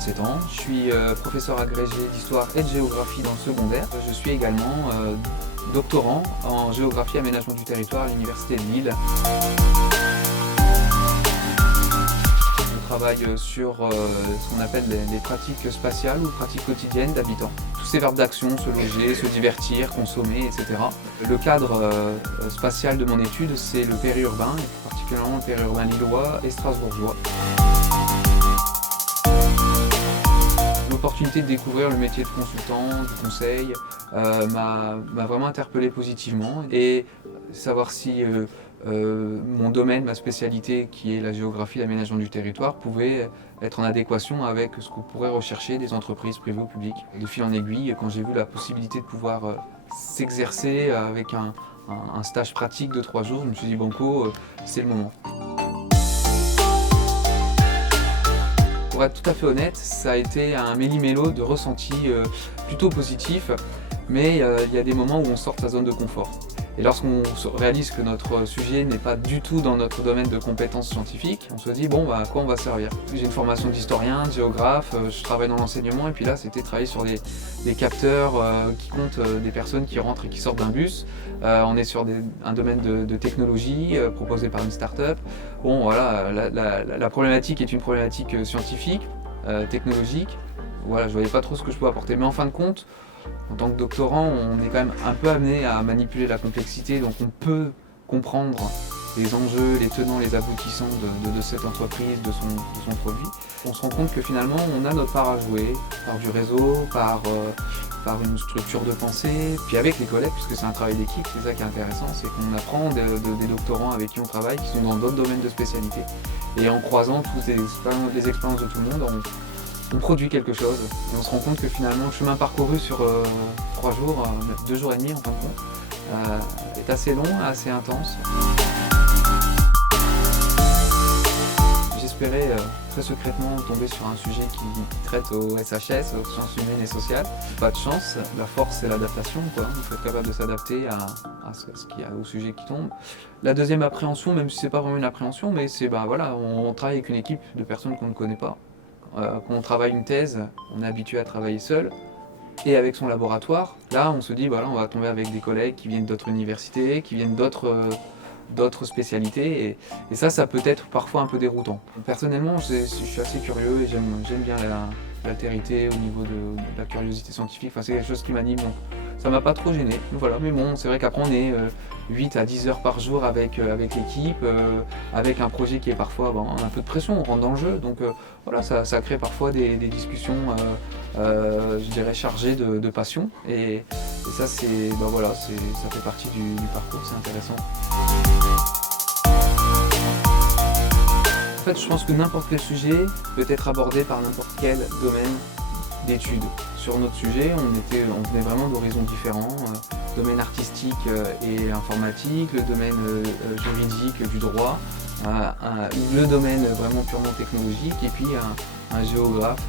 37 ans, je suis professeur agrégé d'histoire et de géographie dans le secondaire. Je suis également doctorant en géographie et aménagement du territoire à l'Université de Lille. Je travaille sur ce qu'on appelle les pratiques spatiales ou pratiques quotidiennes d'habitants. Tous ces verbes d'action, se loger, se divertir, consommer, etc. Le cadre spatial de mon étude, c'est le périurbain, et particulièrement le périurbain lillois et strasbourgeois. L'opportunité de découvrir le métier de consultant, du conseil, m'a vraiment interpellé positivement, et savoir si mon domaine, ma spécialité qui est la géographie et l'aménagement du territoire pouvait être en adéquation avec ce qu'on pourrait rechercher des entreprises privées ou publiques. De fil en aiguille, quand j'ai vu la possibilité de pouvoir s'exercer avec un stage pratique de 3 jours, je me suis dit banco, c'est le moment. Pour être tout à fait honnête, ça a été un méli-mélo de ressentis plutôt positifs, mais il y a des moments où on sort de sa zone de confort. Et lorsqu'on réalise que notre sujet n'est pas du tout dans notre domaine de compétences scientifiques, on se dit bon, bah, à quoi on va servir? J'ai une formation d'historien, de géographe, je travaille dans l'enseignement, et puis là c'était travailler sur des capteurs qui comptent des personnes qui rentrent et qui sortent d'un bus. On est sur un domaine de technologie proposé par une start-up. Bon voilà, la problématique est une problématique scientifique, technologique. Voilà, je voyais pas trop ce que je pouvais apporter, mais en fin de compte, en tant que doctorant, on est quand même un peu amené à manipuler la complexité, donc on peut comprendre les enjeux, les tenants, les aboutissants de cette entreprise, de son produit. On se rend compte que finalement, on a notre part à jouer, par du réseau, par une structure de pensée, puis avec les collègues, puisque c'est un travail d'équipe, c'est ça qui est intéressant, c'est qu'on apprend des doctorants avec qui on travaille, qui sont dans d'autres domaines de spécialité. Et en croisant toutes les expériences de tout le monde, on produit quelque chose, et on se rend compte que finalement le chemin parcouru sur 3 jours, 2 jours et demi en fin de compte, est assez long, assez intense. J'espérais très secrètement tomber sur un sujet qui traite au SHS, aux sciences humaines et sociales. Pas de chance, la force c'est l'adaptation, quoi. Il faut être capable de s'adapter au sujet qui tombe. La deuxième appréhension, même si c'est pas vraiment une appréhension, mais c'est voilà, on travaille avec une équipe de personnes qu'on ne connaît pas. Quand on travaille une thèse, on est habitué à travailler seul et avec son laboratoire. Là, on se dit, voilà, on va tomber avec des collègues qui viennent d'autres universités, qui viennent d'autres spécialités, et ça peut être parfois un peu déroutant. Personnellement, je suis assez curieux et j'aime bien l'altérité au niveau de la curiosité scientifique. Enfin, c'est quelque chose qui m'anime, donc ça m'a pas trop gêné. Voilà. Mais bon, c'est vrai qu'après on est 8 à 10 heures par jour avec l'équipe, avec un projet qui est parfois un peu de pression, on rentre dans le jeu. Donc voilà, ça crée parfois des discussions, je dirais, chargées de passion. Et ça, ça fait partie du parcours, c'est intéressant. En fait, je pense que n'importe quel sujet peut être abordé par n'importe quel domaine d'études. Sur notre sujet, on venait vraiment d'horizons différents, domaine artistique et informatique, le domaine juridique du droit, le domaine vraiment purement technologique, et puis un géographe.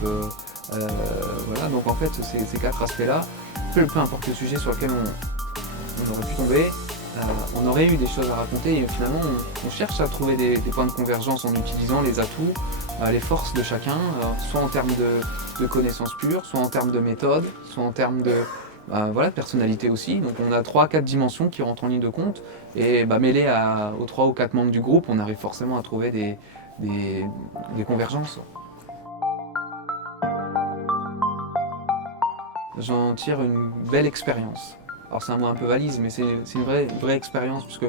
Voilà, donc en fait, ces 4 aspects-là, peu importe le sujet sur lequel on aurait pu tomber, on aurait eu des choses à raconter, et finalement on cherche à trouver des points de convergence en utilisant les atouts, les forces de chacun, soit en termes de connaissances pures, soit en termes de méthode, soit en termes de personnalité aussi. Donc on a 3-4 dimensions qui rentrent en ligne de compte, et mêlées aux 3 ou 4 membres du groupe, on arrive forcément à trouver des convergences. J'en tire une belle expérience. Alors c'est un mot un peu valise, mais c'est une vraie expérience, puisque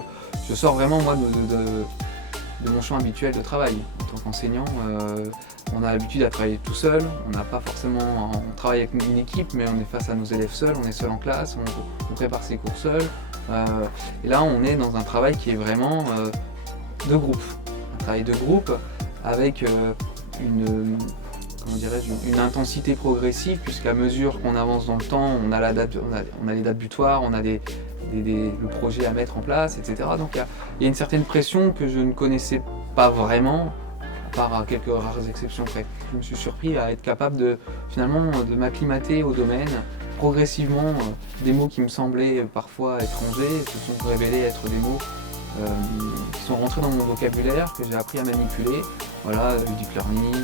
je sors vraiment moi de mon champ habituel de travail. En tant qu'enseignant, on a l'habitude à travailler tout seul, on travaille avec une équipe, mais on est face à nos élèves seuls, on est seul en classe, on prépare ses cours seul. Et là on est dans un travail qui est vraiment de groupe. Un travail de groupe avec une intensité progressive, puisqu'à mesure qu'on avance dans le temps, on a les dates butoirs, on a le projet à mettre en place, etc. Donc il y a une certaine pression que je ne connaissais pas vraiment, à part à quelques rares exceptions près. Je me suis surpris à être capable de m'acclimater au domaine. Progressivement, des mots qui me semblaient parfois étrangers se sont révélés être des mots qui sont rentrés dans mon vocabulaire, que j'ai appris à manipuler. Voilà, le deep learning,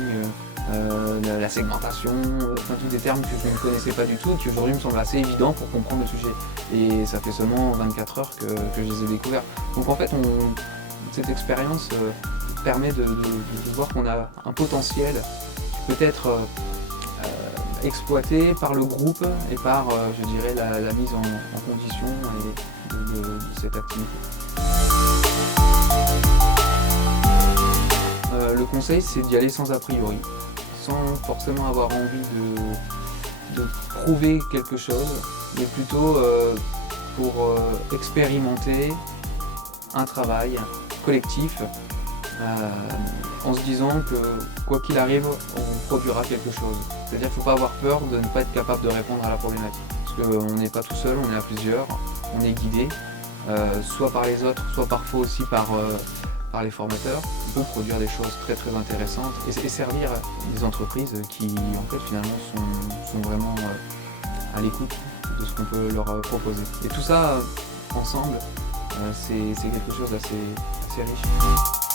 la segmentation, enfin tous des termes que je ne connaissais pas du tout, qui aujourd'hui me semblent assez évidents pour comprendre le sujet. Et ça fait seulement 24 heures que je les ai découverts. Donc en fait, cette expérience permet de voir qu'on a un potentiel qui peut être exploité par le groupe et par, je dirais, la mise en condition de cette activité. Le conseil, c'est d'y aller sans a priori, sans forcément avoir envie de prouver quelque chose, mais plutôt pour expérimenter un travail collectif en se disant que quoi qu'il arrive, on produira quelque chose. C'est-à-dire qu'il ne faut pas avoir peur de ne pas être capable de répondre à la problématique. Parce qu'on n'est pas tout seul, on est à plusieurs, on est guidé, soit par les autres, soit parfois aussi par les formateurs. On peut produire des choses très très intéressantes et servir des entreprises qui en fait finalement sont vraiment à l'écoute de ce qu'on peut leur proposer. Et tout ça ensemble, c'est quelque chose d'assez riche.